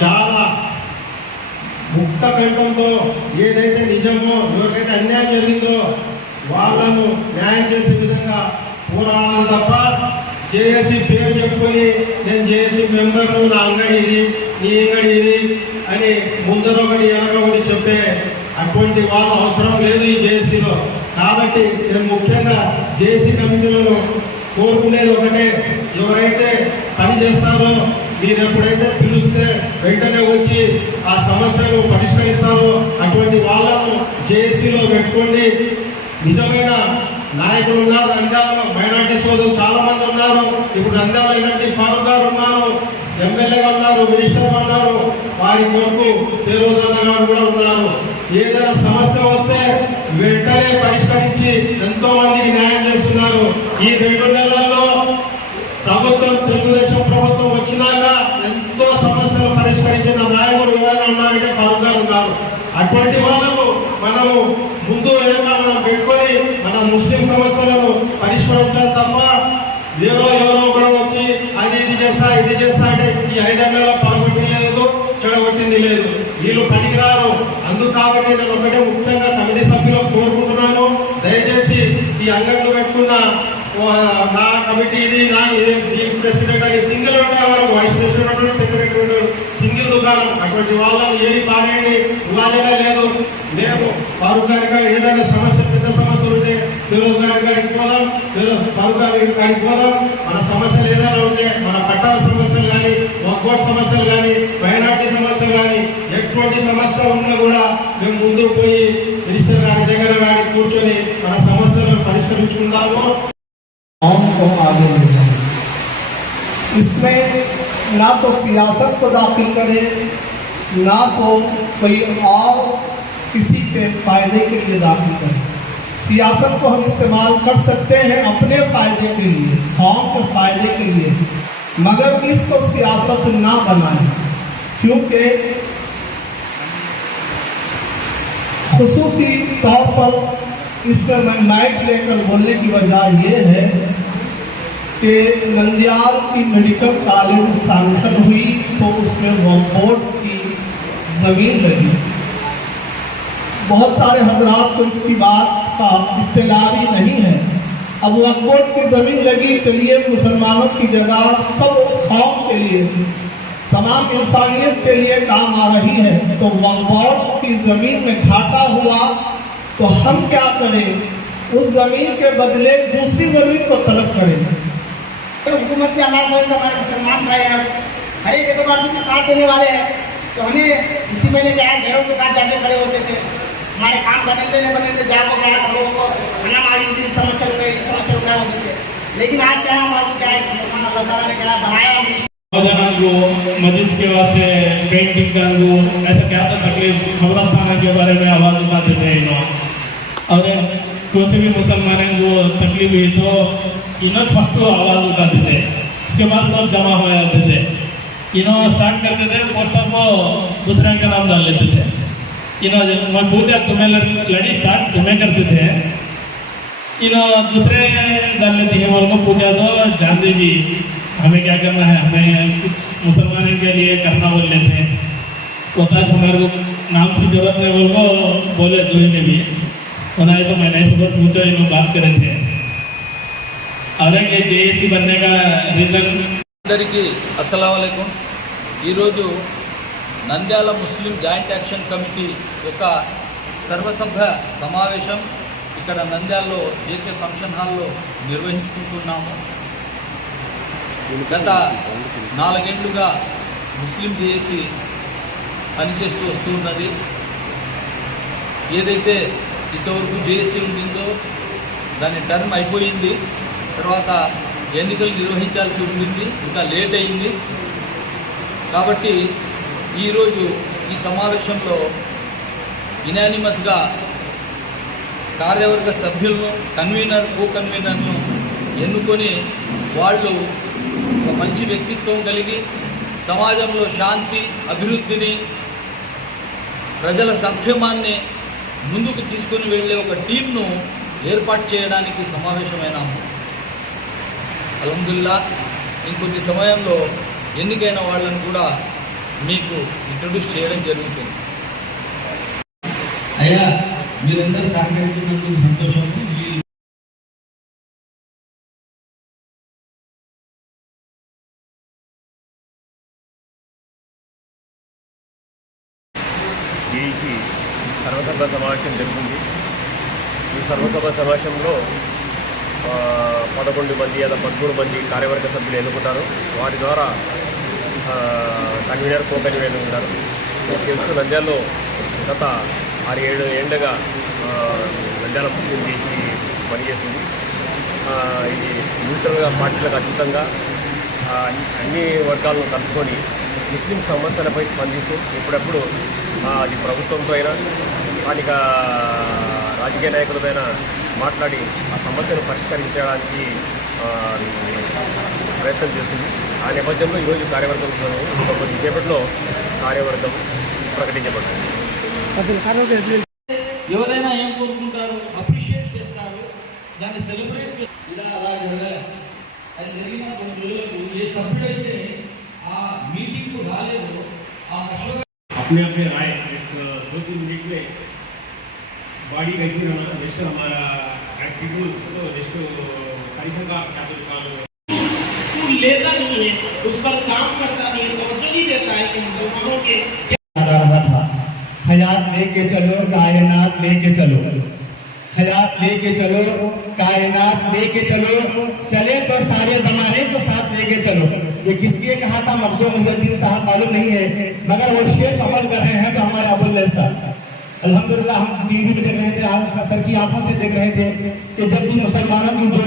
చాలా ముక్త కంఠంతో ఏదైతే నిజమో ఎవరికైతే అన్యాయం జరిగిందో వాళ్ళను న్యాయం చేసే విధంగా పోరాడాలి తప్ప జేఏసీ పేరు చెప్పుకొని నేను జేఏసీ మెంబర్ను నా అంగడి ఇది నీ అంగడి ఇది అని ముందర ఒకటి వెనక ఒకటి చెప్పే అటువంటి వాళ్ళు అవసరం లేదు ఈ జేఏసీలో. కాబట్టి నేను ముఖ్యంగా జేఏసీ కమిటీలను కోరుకునేది ఒకటే. ఎవరైతే పని చేస్తారో నేను ఎప్పుడైతే పిలిస్తే వెంటనే వచ్చి ఆ సమస్యను పరిష్కరిస్తారో అటువంటి వాళ్ళను జేఏసీలో పెట్టుకోండి. నిజమైన నాయకులు ఉన్నారు నంద్యాలలో మైనార్టీ సోదరులు చాలా మంది ఉన్నారు. ఇప్పుడు నంద్యాల ఇలాంటి ఫారూక్ గారు ఉన్నారు ఎమ్మెల్యేగా ఉన్నారు మినిస్టర్గా ఉన్నారు. వారి కొరకు ఫిరోజ్ గారు కూడా ఉన్నారు. ఏదైనా సమస్య వస్తే వెంటనే పరిష్కరించి ఎంతో మందికి న్యాయం చేస్తున్నారు. ఈ రెండు నెలల్లో ప్రభుత్వం తెలుగుదేశం ప్రభుత్వం వచ్చినాక ఎంతో సమస్యలు పరిష్కరించిన నాయకుడు ఎవరైనా ఉన్నారంటే ఫారూక్ గారు ఉన్నారు. అటువంటి వాళ్ళకు మనము ముందు వెనుక మనం పెట్టుకొని మన ముస్లిం సమస్యలను పరిష్కరించాలి తప్ప ఎవరో ఎవరో కూడా వచ్చి అది ఇది చేస్తా ఇది చేస్తా అంటే ఈ ఐదేళ్ళలో పరగొట్టింది లేదు చెడగొట్టింది లేదు. వీళ్ళు పనికిరారు. అందుకు కాబట్టి నేను ఒకటే ముఖ్యంగా కమిటీ సభ్యులకు కోరుకుంటున్నాను. దయచేసి ఈ అంగట్లు పెట్టుకున్న నా కమిటీది నా ఇది ప్రెసిడెంట్ అని సింగిల్ ఉంటారు వైస్ ప్రెసిడెంట్ ఉంటాడు సెక్రటరీ ఉంటాడు సింగిల్ దుకాణం. అటువంటి వాళ్ళని ఏది పారేయండి? ఇవ్వాలనే లేదు. మేము ఫారూక్ గారి ఏదైనా సమస్య పెద్ద సమస్యలు ఉంటే ఫిరోజ్ గారి గారికి పోదాం ఫిరోజ్ ఫారూక్ గారి గారికి పోదాం. మన సమస్యలు ఏదైనా ఉంటే మన పట్టాల సమస్యలు కానీ వక్కోట్ సమస్యలు కానీ మైనార్టీ సమస్యలు కానీ ఎటువంటి సమస్య ఉన్నా కూడా మేము ముందుకు పోయి మినిస్టర్ గారి దగ్గర కానీ కూర్చొని మన సమస్యలను పరిష్కరించుకుందాము. قوم کو آگے لے جائیں۔ اس میں نہ تو سیاست کو داخل کرے نہ تو کوئی اور کسی کے فائدے کے لیے داخل کرے سیاست کو ہم استعمال کر سکتے ہیں اپنے فائدے کے لیے، قوم کے فائدے کے لیے، مگر اس کو سیاست نہ بنائیں۔ کیونکہ خصوصی طور پر اس میں میں مائک لے کر بولنے کی وجہ یہ ہے کہ نندیال کی میڈیکل کالج سانکشن ہوئی تو اس میں ومپورٹ کی زمین لگی بہت سارے حضرات کو اس کی بات کا اطلاع بھی نہیں ہے۔ اب ومپورٹ کی زمین لگی، چلیے مسلمانوں کی جگہ سب قوم کے لیے، تمام انسانیت کے لیے کام آ رہی ہے۔ تو ومپورٹ کی زمین میں گھاٹا ہوا تو ہم کیا کریں؟ اس زمین کے بدلے دوسری زمین کو طلب کریں۔ تو حکومت کے علاوہ ہوئے تو ہمارے مسلمان بھائی ہیں۔ ہر ایک اعتبار سے ساتھ دینے والے ہیں۔ تو ہمیں اسی مہینے کیا گھروں کے پاس جا کے کھڑے ہوتے تھے۔ ہمارے کام بدلتے نہیں بدلتے جا کے کیا لوگوں کو کھانا ماری تھی سمجھ روپئے سمجھ روپئے ہوتے تھے۔ لیکن آج کیا ہمارے کو کیا ہے؟ مسلمان اللہ تعالیٰ نے کیا بنایا ہمیں؟ کو مسجد کے واسطے پینٹنگ کرنے کو ایسا کیا تھا تکلیف خبرستانہ کے بارے میں آواز اٹھاتے تھے۔ انہوں اور کوئی بھی مسلمان ہیں وہ تکلیف ہوئی تو انہوں فسٹ آواز اٹھاتے تھے اس کے بعد سب جمع ہو جاتے تھے انہوں اسٹارٹ کرتے تھے موسٹ آف وہ دوسرے کا نام ڈال لیتے تھے انہوں میں پوجا تمہیں لڑی اسٹارٹ تمہیں کرتے تھے انہوں دوسرے ڈال لیتے ہیں ان کو پوجا دو گاندھی جی ہمیں کیا کرنا ہے ہمیں کچھ مسلمانوں کے لیے کرنا بول لیتے ہیں وہ ہے ہمارے کو نام سے ضرورت نہیں بول کو بولے تو ہی بھی भी उन्होंने तो मैंने इस बार पूछा इन लोग बात करे थे और ये जेएसी बनने का रीजन అందరికీ అస్సలం ఈరోజు Nandyal Muslim joint action committee యొక్క సర్వసభ్య సమావేశం ఇక్కడ నంద్యాలలో జేకే ఫంక్షన్ హాల్లో నిర్వహించుకుంటున్నాము గత నాలుగేళ్లుగా ముస్లిం జేఏసీ పనిచేస్తూ వస్తున్నది ఏదైతే ఇంతవరకు జేఏసీ ఉండిందో దాని టర్మ్ అయిపోయింది తర్వాత ఎన్నికలు నిర్వహించాల్సి ఉండింది ఇంకా లేట్ అయింది. కాబట్టి ఈరోజు ఈ సమావేశంలో ఇనానిమస్గా కార్యవర్గ సభ్యులను కన్వీనర్ కో కన్వీనర్ను ఎన్నుకొని వాళ్ళు ఒక మంచి వ్యక్తిత్వం కలిగి సమాజంలో శాంతి అభివృద్ధిని ప్రజల సంక్షేమాన్ని ముందుకు తీసుకొని వెళ్ళే ఒక టీంను ఏర్పాటు చేయడానికి సమావేశమైనాము. అల్హమ్దుల్లా ఇంకొద్ది సమయంలో ఎన్నికైన వాళ్ళని కూడా మీకు ఇంట్రొడ్యూస్ చేయడం జరుగుతుంది. అయ్యా మీరందరూ సహకరించినందుకు జేఈసీ సర్వసభ సమావేశం జరిగింది. ఈ సర్వసభ సమావేశంలో పదకొండు మంది లేదా పదమూడు మంది కార్యవర్గ సభ్యులు ఎన్నుకుంటారు. వాటి ద్వారా కన్వీనర్ కో కన్వీనర్ ఉంటారు తెలుసు నంద్యాలలో గత ఆరు ఏడు ఏళ్ళుగా నంద్యాల ముస్లిం చేసి పనిచేసింది. ఇది న్యూట్రల్గా పార్టీలకు అతీతంగా అన్ని వర్గాలను కలుపుకొని ముస్లిం సమస్యలపై స్పందిస్తూ ఎప్పుడప్పుడు అది ప్రభుత్వంతో అయినా స్థానిక రాజకీయ నాయకులపైన మాట్లాడి ఆ సమస్యను పరిష్కరించడానికి ఆ, ప్రయత్నం చేస్తుంది ఆ నేపథ్యంలో ఈరోజు కార్యవర్గం ఇంకొక కొద్దిసేపట్లో కార్యవర్గం ప్రకటించబడుతుంది ఎవరైనా ఏం కోరుకుంటారు అప్రిషియేట్ చేస్తారు దాన్ని సెలబ్రేట్ చేస్తారు ఇలా అలా జరగాలి అది జరిగిన కొన్ని రోజులకు ఏ సభ్యుడైతే ఆ మీటింగ్కు రాలేదో ఆ అశోక अपने अपने राय एक दो तीन मिनट में باڈی ویسی رہنا جس ہمارا ایٹیٹیوڈ جس کو حیات لے کے چلو کائنات لے کے چلو حیات لے کے چلو کائنات لے کے چلو چلے تو سارے زمانے کو ساتھ لے کے چلو یہ کس لیے کہا تھا مقدوم الدین صاحب معلوم نہیں ہے مگر وہ شیخ عمل کر رہے ہیں تو ہمارے ابو اللہ صاحب الحمدللہ ہم ٹی وی پہ دیکھ رہے تھے، آج سر کی آنکھوں سے دیکھ رہے تھے کہ جب بھی مسلمانوں کی جو